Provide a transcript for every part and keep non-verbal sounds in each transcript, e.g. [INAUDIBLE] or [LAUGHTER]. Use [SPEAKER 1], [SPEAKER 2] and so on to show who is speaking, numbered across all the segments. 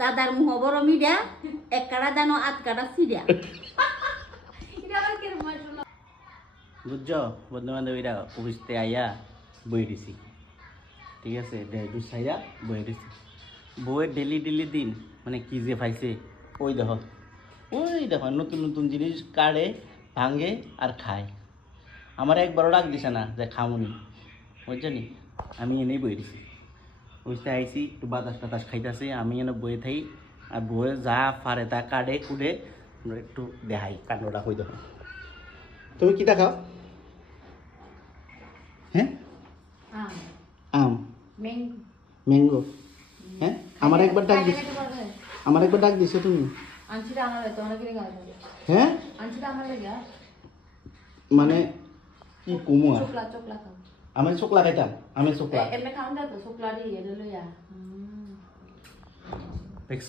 [SPEAKER 1] দাদার মুহ বড় মিডিয়া, এক কাটা জানো আট
[SPEAKER 2] কীরকম আসলো
[SPEAKER 3] বুঝছ বন্ধু বান্ধবীরা অফিসতে আইয়া বই দিছি। ঠিক আছে দুধ সাইয়া বই দিছি। বইয়ের ডেলি ডেলি দিন মানে কি যে পাইছে, ওই দেখো ওই দেখো নতুন নতুন জিনিস কাড়ে, ভাঙে আর খায়। আমার একবারও ডাক দিছে না যে খামুনি। বুঝছনি আমি এনেই বই দিছি। বুঝতে আইসি একটু বাতাস টাতাস খাইতেছে আমি এনে বয়ে থাই আর বয়ে যা পারে তা কাড়ে কুড়ে একটু দেখাই কাণ্ডটা হই দেখো। তুমি কি দেখাও? হ্যাঁ? আম। ম্যাঙ্গো। হ্যাঁ? আমার একবার ডাক দিস আমার একবার ডাক দিছো তুমি? হ্যাঁ? মানে কি কুমু আর?
[SPEAKER 2] চোকলা চোকলা খাও।
[SPEAKER 3] আমি চোকলা খাইতাম আমি চোকলা
[SPEAKER 2] এমনি খাওন দাও তো লইয়া।
[SPEAKER 3] দেখছ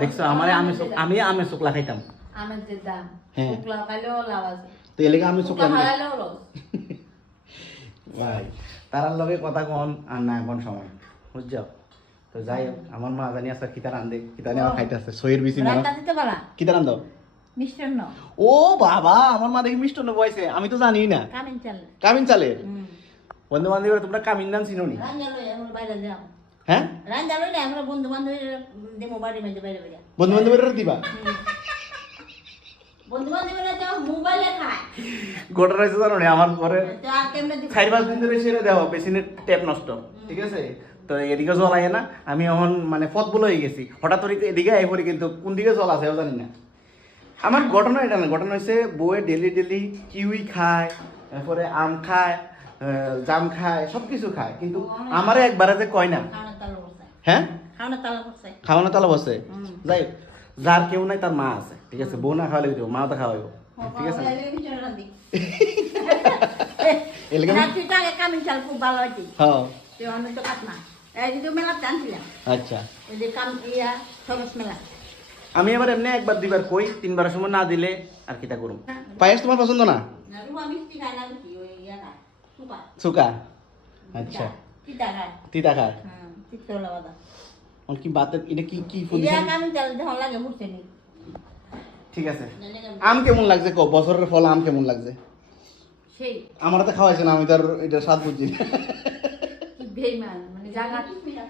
[SPEAKER 3] দেখছ আমার আমি আমি আমি চোকলা খাইতাম
[SPEAKER 2] আমের যে দাম
[SPEAKER 3] হ্যাঁ।
[SPEAKER 2] খাইলেও লাভ আছে।
[SPEAKER 3] তো আমি [LAUGHS] ভাই তারার লগে কথা কন আর না কোন সময় বুঝছ? তো যাই হোক আমার মা জানি আছে কিতা রান্ধে কিতা নিয়ে আমার খাইতে আছে সইয়ের বেশি না কিতা রান্ধ?
[SPEAKER 1] মিষ্টান্ন।
[SPEAKER 3] ও বাবা আমার মা দেখি মিষ্টান্ন বয়সে আমি তো জানি না।
[SPEAKER 1] কামিন চাল
[SPEAKER 3] কামিন চালের? বন্ধু বান্ধবীরা তোমরা কামিন নাম চিনো নি হ্যাঁ
[SPEAKER 1] বন্ধু
[SPEAKER 3] বান্ধবীরা দিবা? ঘটনা হয়েছে জানো আমার ঘরে চার পাঁচ দিন ধরে সেরে দেওয়া বেসিনের ট্যাপ নষ্ট ঠিক আছে? তো এদিকে জল আয় না আমি এখন মানে পথ বলে হয়ে গেছি। হঠাৎ করে এদিকে আই পড়ি কিন্তু কোন দিকে জল আছে জানি না। আমার ঘটনা এটা না ঘটনা হচ্ছে বউয়ে ডেলি ডেলি কিউই খায় তারপরে আম খায় জাম খায় সব কিছু খায়। কিন্তু আমারে একবারে যে কয় না। হ্যাঁ? খাওয়ানো তালা বসে যাই যার কেউ নাই তার মা আছে। ঠিক আছে বউ না খাওয়ালে দিব মা তো খাওয়াইব ঠিক আছে [LAUGHS]
[SPEAKER 1] তো
[SPEAKER 3] হ্যাঁ।
[SPEAKER 1] তুই অন্য তো কাট না। এই যে মেলা টানছিলাম
[SPEAKER 3] আচ্ছা। আমি এবার এমনি একবার দুইবার কই তিনবার সময় না দিলে আর কিটা করুম? পায়েস তোমার পছন্দ না?
[SPEAKER 1] না রুয়া মিষ্টি খায় না বেশি ওই ইয়া খায় সুপা
[SPEAKER 3] সুকা আচ্ছা
[SPEAKER 1] তিতা খায়
[SPEAKER 3] তিতা খায়
[SPEAKER 1] হুম তিতা বাদা
[SPEAKER 3] আর কি বাতের এটা কি কি ফুল দিছেন?
[SPEAKER 1] কামিন যখন লাগে বুঝতে নি
[SPEAKER 3] ঠিক আছে। আম কেমন লাগছে কো? বছরের ফল আম কেমন লাগছে?
[SPEAKER 2] সেই।
[SPEAKER 3] আমার তো খাওয়াইছে না আমি তার এটা স্বাদ বুঝছি না।
[SPEAKER 2] বেইমান মানে জায়গা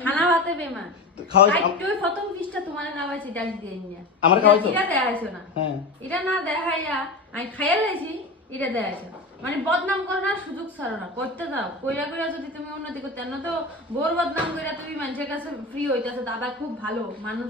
[SPEAKER 2] খানা ভাতে বেইমান।
[SPEAKER 3] খাওয়াইছে
[SPEAKER 2] একটু প্রথম পিসটা তোমার খাওয়াইছি ডাল দিয়ে নিয়ে।
[SPEAKER 3] আমার খাওয়াইছো?
[SPEAKER 2] এটা দেখাইছো না।
[SPEAKER 3] হ্যাঁ।
[SPEAKER 2] এটা না দেখাইয়া আমি খাইয়া লাইছি এটা দেয় মানে বদনাম করো না, সুযোগ ছাড়ো না, করতে দাও। কইরা কইরা যদি তুমি উন্নতি করতে না তো বোর বদনাম কইরা তুমি মানুষের কাছে ফ্রি হইতেছে, দাদা খুব ভালো, মানুষ